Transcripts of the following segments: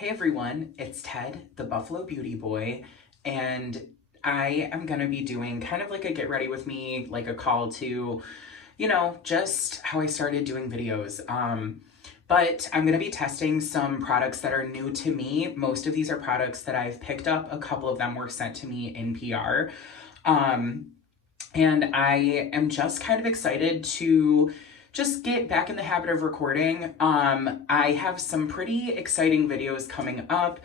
Hey everyone, it's Ted, the Buffalo Beauty Boy, and I am gonna be doing kind of like a get ready with me, like a call to, just how I started doing videos. But I'm gonna be testing some products that are new to me. Most of these are products that I've picked up. A couple of them were sent to me in PR. And I am just kind of excited to just get back in the habit of recording. I have some pretty exciting videos coming up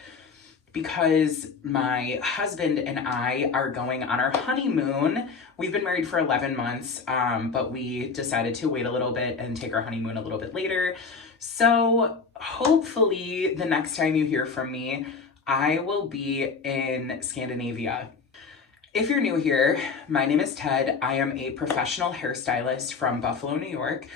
because my husband and I are going on our honeymoon. We've been married for 11 months, but we decided to wait a little bit and take our honeymoon a little bit later. So hopefully the next time you hear from me, I will be in Scandinavia. If you're new here, my name is Ted. I am a professional hairstylist from Buffalo, New York,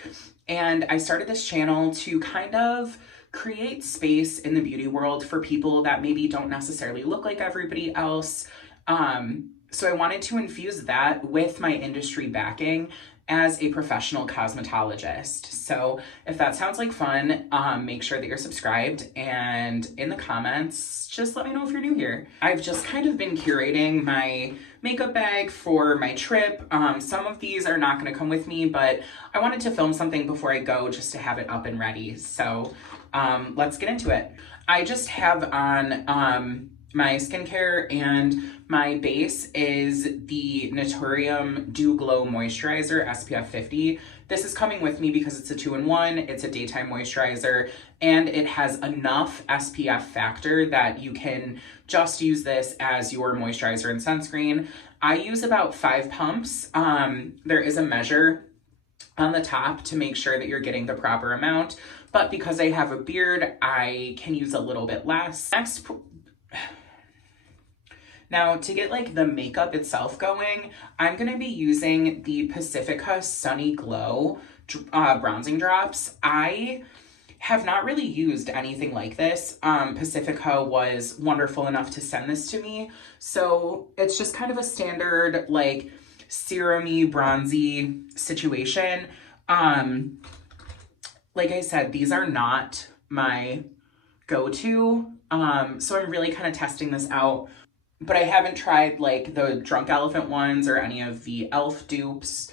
and I started this channel to kind of create space in the beauty world for people that maybe don't necessarily look like everybody else. So I wanted to infuse that with my industry backing as a professional cosmetologist. So if that sounds like fun, make sure that you're subscribed, and in the comments, just let me know if you're new here. I've just kind of been curating my makeup bag for my trip. Some of these are not gonna come with me, but I wanted to film something before I go just to have it up and ready. So let's get into it. I just have on my skincare, and my base is the Naturium Dew Glow Moisturizer SPF 50. This is coming with me because it's a 2-in-1, it's a daytime moisturizer, and it has enough SPF factor that you can just use this as your moisturizer and sunscreen. I use about 5 pumps. There is a measure on the top to make sure that you're getting the proper amount, but because I have a beard, I can use a little bit less. Now, to get like the makeup itself going, I'm going to be using the Pacifica Sunny Glow bronzing drops. I have not really used anything like this. Pacifica was wonderful enough to send this to me. So it's just kind of a standard like serum-y, bronzy situation. Like I said, these are not my go-to. So I'm really kind of testing this out. But I haven't tried like the Drunk Elephant ones or any of the e.l.f. dupes.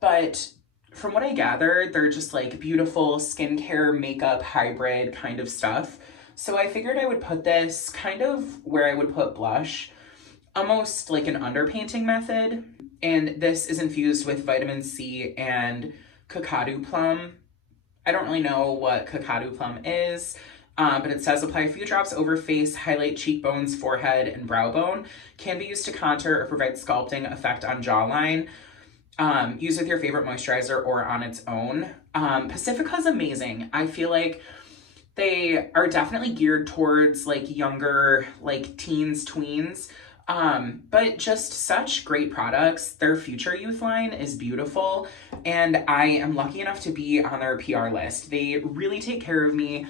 But from what I gather, they're just like beautiful skincare makeup hybrid kind of stuff. So I figured I would put this kind of where I would put blush, almost like an underpainting method. And this is infused with vitamin C and Kakadu plum. I don't really know what Kakadu plum is. But it says apply a few drops over face, highlight cheekbones, forehead, and brow bone. Can be used to contour or provide sculpting effect on jawline. Use with your favorite moisturizer or on its own. Pacifica is amazing. I feel like they are definitely geared towards like younger, like teens, tweens. But just such great products. Their Future Youth line is beautiful, and I am lucky enough to be on their PR list. They really take care of me.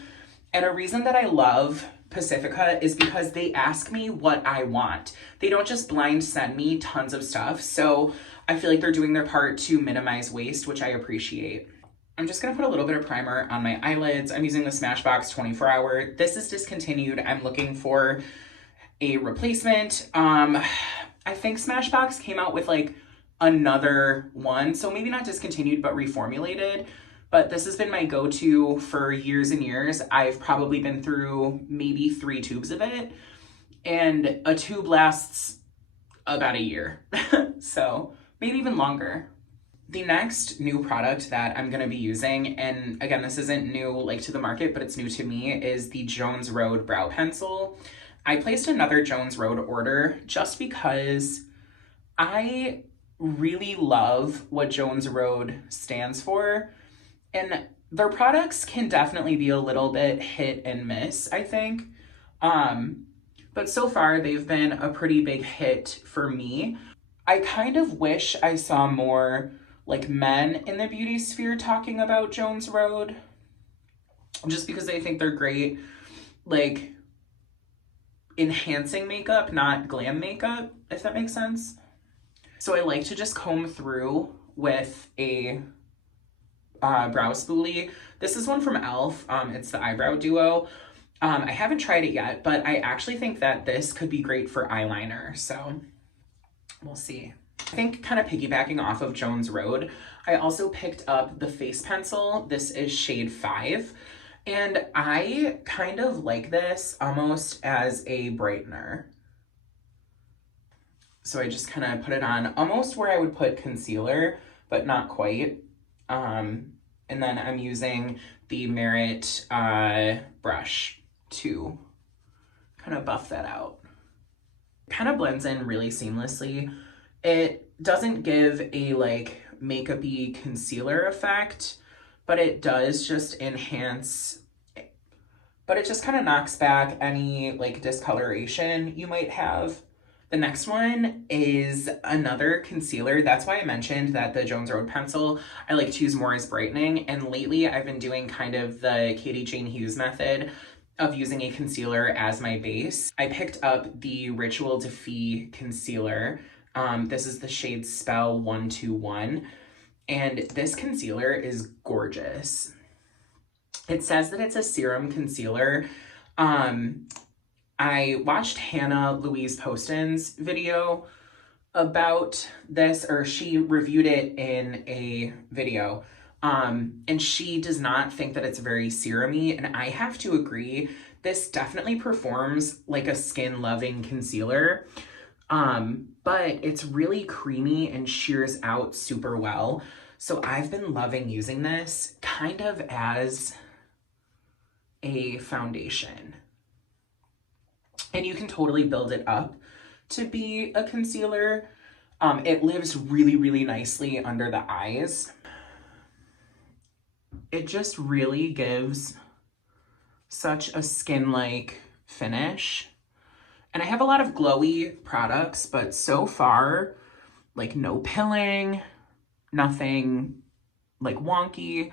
And a reason that I love Pacifica is because they ask me what I want. They don't just blind send me tons of stuff. So I feel like they're doing their part to minimize waste, which I appreciate. I'm just gonna put a little bit of primer on my eyelids. I'm using the Smashbox 24 Hour. This is discontinued. I'm looking for a replacement. I think Smashbox came out with like another one. So maybe not discontinued, but reformulated. But this has been my go-to for years and years. I've probably been through maybe 3 tubes of it, and a tube lasts about a year. So maybe even longer. The next new product that I'm gonna be using, and again, this isn't new like to the market, but it's new to me, is the Jones Road Brow Pencil. I placed another Jones Road order just because I really love what Jones Road stands for. And their products can definitely be a little bit hit and miss, I think. But so far, they've been a pretty big hit for me. I kind of wish I saw more like men in the beauty sphere talking about Jones Road, just because I think they're great, like enhancing makeup, not glam makeup, if that makes sense. So I like to just comb through with a brow spoolie. This is one from e.l.f. It's the Eyebrow Duo. I haven't tried it yet, but I actually think that this could be great for eyeliner, so we'll see. I think kind of piggybacking off of Jones Road, I also picked up the face pencil. This is shade 5, and I kind of like this almost as a brightener. So I just kind of put it on almost where I would put concealer, but not quite. And then I'm using the Merit brush to kind of buff that out. Kind of blends in really seamlessly. It doesn't give a like makeup-y concealer effect, but it does just enhance, but it just kind of knocks back any like discoloration you might have. The next one is another concealer. That's why I mentioned that the Jones Road pencil I like to use more as brightening. And lately I've been doing kind of the Katie Jane Hughes method of using a concealer as my base. I picked up the Ritual Defee concealer. This is the shade Spell 121. And this concealer is gorgeous. It says that it's a serum concealer. I watched Hannah Louise Poston's video about this, or she reviewed it in a video, and she does not think that it's very serum-y, and I have to agree. This definitely performs like a skin-loving concealer, but it's really creamy and shears out super well. So I've been loving using this kind of as a foundation. And you can totally build it up to be a concealer. It lives really, really nicely under the eyes. It just really gives such a skin-like finish. And I have a lot of glowy products, but so far, like no pilling, nothing like wonky.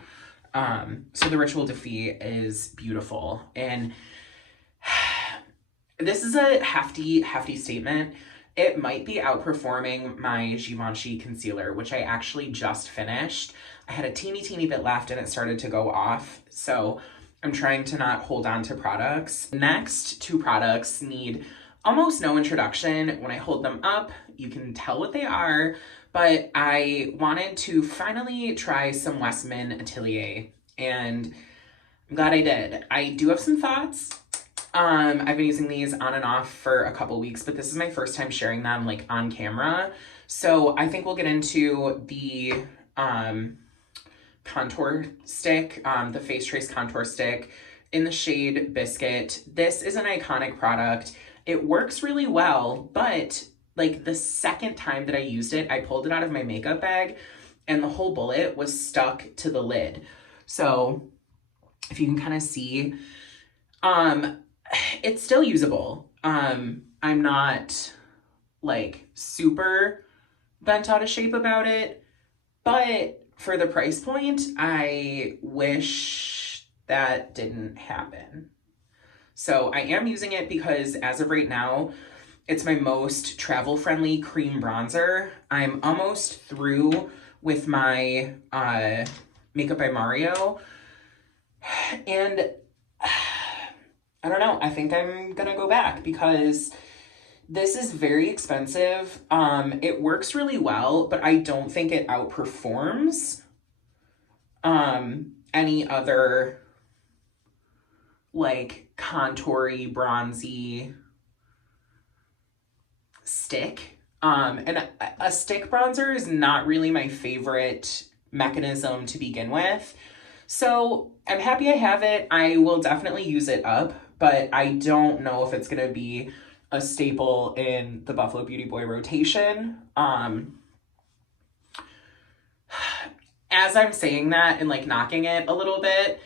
So the Ritual Defee is beautiful. And this is a hefty statement. It might be outperforming my Givenchy concealer, which I actually just finished. I had a teeny bit left and it started to go off. So I'm trying to not hold on to products. Next two products need almost no introduction. When I hold them up, you can tell what they are, but I wanted to finally try some Westman Atelier, and I'm glad I did. I do have some thoughts. I've been using these on and off for a couple weeks, but this is my first time sharing them like on camera. So I think we'll get into the contour stick, the Face Trace contour stick in the shade Biscuit. This is an iconic product. It works really well, but like the second time that I used it, I pulled it out of my makeup bag and the whole bullet was stuck to the lid. So if you can kind of see, it's still usable. I'm not like super bent out of shape about it, but for the price point, I wish that didn't happen. So I am using it because as of right now, it's my most travel-friendly cream bronzer. I'm almost through with my Makeup by Mario, and I don't know, I think I'm gonna go back because this is very expensive. It works really well, but I don't think it outperforms any other like contoury, bronzy stick. And a stick bronzer is not really my favorite mechanism to begin with. So I'm happy I have it. I will definitely use it up, but I don't know if it's gonna be a staple in the Buffalo Beauty Boy rotation. As I'm saying that and like knocking it a little bit,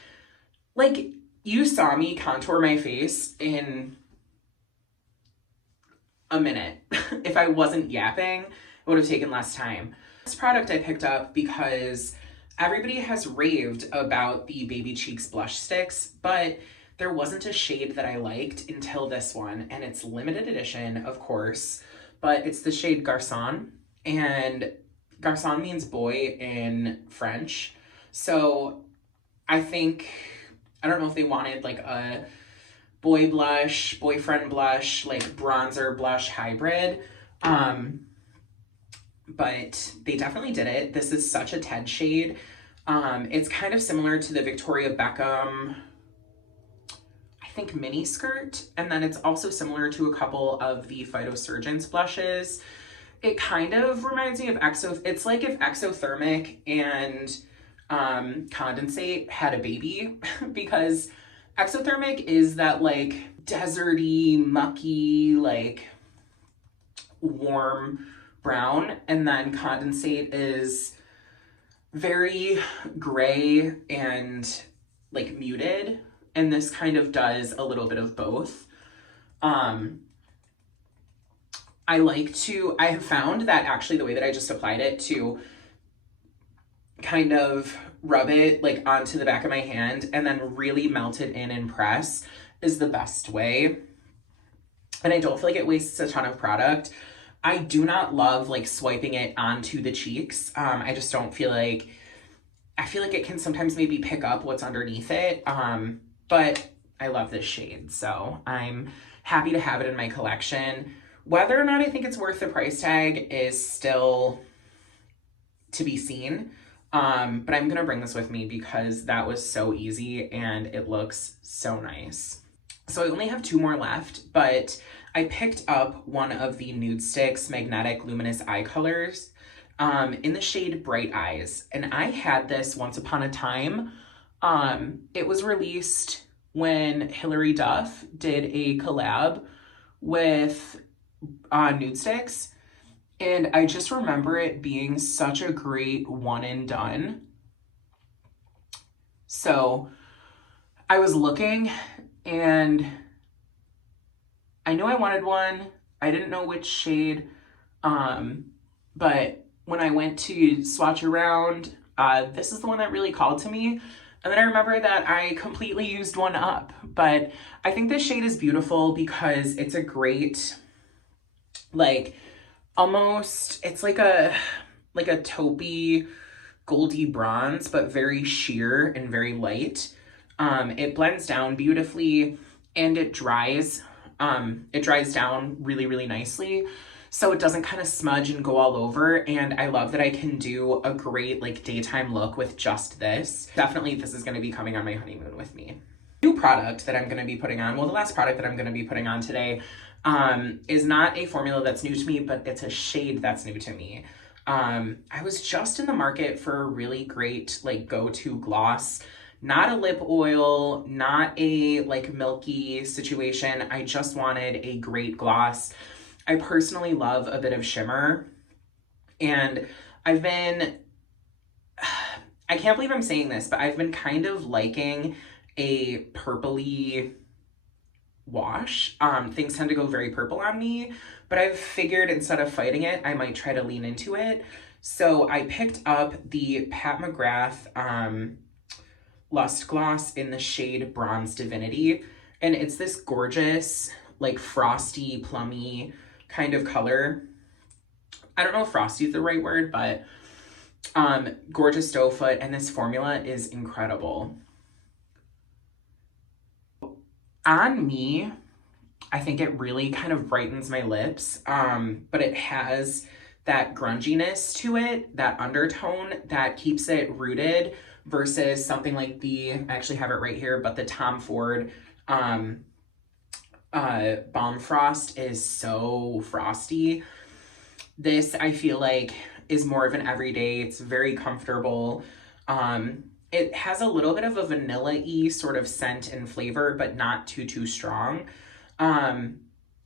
like you saw me contour my face in a minute. If I wasn't yapping, it would have taken less time. This product I picked up because everybody has raved about the Baby Cheeks blush sticks, but there wasn't a shade that I liked until this one, and it's limited edition, of course, but it's the shade Garçon, and Garçon means boy in French. So I think, I don't know if they wanted like a boy blush, boyfriend blush, like bronzer blush hybrid. But they definitely did it. This is such a Ted shade. It's kind of similar to the Victoria Beckham, I think, mini skirt. And then it's also similar to a couple of the Phytosurgence blushes. It kind of reminds me of it's like if Exothermic and Condensate had a baby, because Exothermic is that like deserty, mucky, like warm brown, and then Condensate is very gray and like muted, and this kind of does a little bit of both. I have found that actually the way that I just applied it, to kind of rub it like onto the back of my hand and then really melt it in and press, is the best way. And I don't feel like it wastes a ton of product. I do not love like swiping it onto the cheeks. I just don't feel like, I feel like it can sometimes maybe pick up what's underneath it. But I love this shade, so I'm happy to have it in my collection. Whether or not I think it's worth the price tag is still to be seen. But I'm gonna bring this with me because that was so easy and it looks so nice. So I only have 2 more left, but I picked up one of the Nude Sticks Magnetic Luminous Eye Colors in the shade Bright Eyes. And I had this once upon a time. It was released when Hilary Duff did a collab with Nude Sticks. And I just remember it being such a great one and done. So I was looking and I knew I wanted one. I didn't know which shade. But when I went to swatch around, this is the one that really called to me. And then I remember that I completely used one up. But I think this shade is beautiful because it's a great, like, almost, it's like a taupey, goldy bronze, but very sheer and very light. It blends down beautifully and it dries down really, really nicely. So it doesn't kind of smudge and go all over. And I love that I can do a great like daytime look with just this. Definitely this is going to be coming on my honeymoon with me. New product that I'm going to be putting on, well, the last product that I'm going to be putting on today is not a formula that's new to me, but it's a shade that's new to me. I was just in the market for a really great like go-to gloss. Not a lip oil, not a like milky situation. I just wanted a great gloss. I personally love a bit of shimmer, and I can't believe I'm saying this, but I've been kind of liking a purpley wash. Things tend to go very purple on me, but I've figured instead of fighting it, I might try to lean into it. So I picked up the Pat McGrath Lust Gloss in the shade Bronze Divinity. And it's this gorgeous, like frosty, plummy kind of color. I don't know if frosty is the right word, but gorgeous doe foot, and this formula is incredible. On me, I think it really kind of brightens my lips, but it has that grunginess to it, that undertone that keeps it rooted versus something like I actually have it right here, but the Tom Ford Balm Frost is so frosty. This, I feel like, is more of an everyday. It's very comfortable. It has a little bit of a vanilla-y sort of scent and flavor, but not too strong. And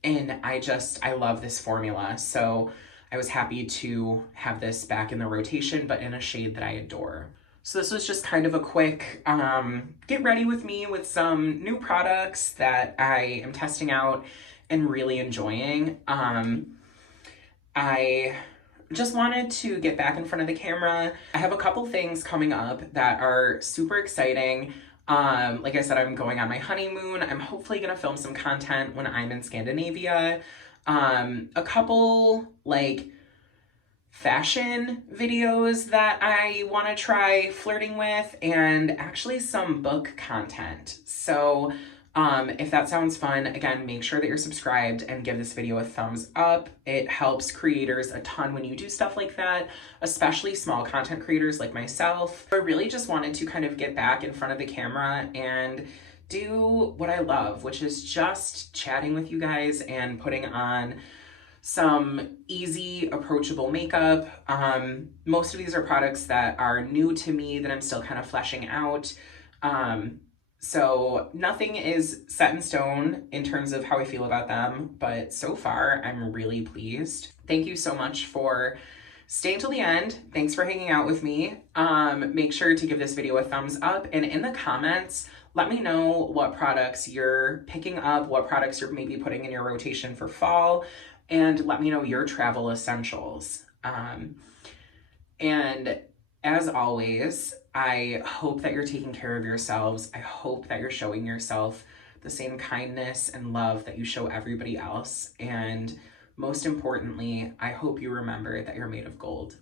I love this formula. So I was happy to have this back in the rotation, but in a shade that I adore. So this was just kind of a quick get ready with me with some new products that I am testing out and really enjoying. I just wanted to get back in front of the camera. I have a couple things coming up that are super exciting. Like I said, I'm going on my honeymoon. I'm hopefully gonna film some content when I'm in Scandinavia. A couple like fashion videos that I want to try flirting with, and actually some book content. So If that sounds fun, again, make sure that you're subscribed and give this video a thumbs up. It helps creators a ton when you do stuff like that, especially small content creators like myself. I really just wanted to kind of get back in front of the camera and do what I love, which is just chatting with you guys and putting on some easy, approachable makeup. Most of these are products that are new to me that I'm still kind of fleshing out. So nothing is set in stone in terms of how I feel about them, but so far I'm really pleased. Thank you so much for staying till the end. Thanks for hanging out with me. Make sure to give this video a thumbs up, and in the comments, let me know what products you're picking up, what products you're maybe putting in your rotation for fall, and let me know your travel essentials. And as always, I hope that you're taking care of yourselves. I hope that you're showing yourself the same kindness and love that you show everybody else. And most importantly, I hope you remember that you're made of gold.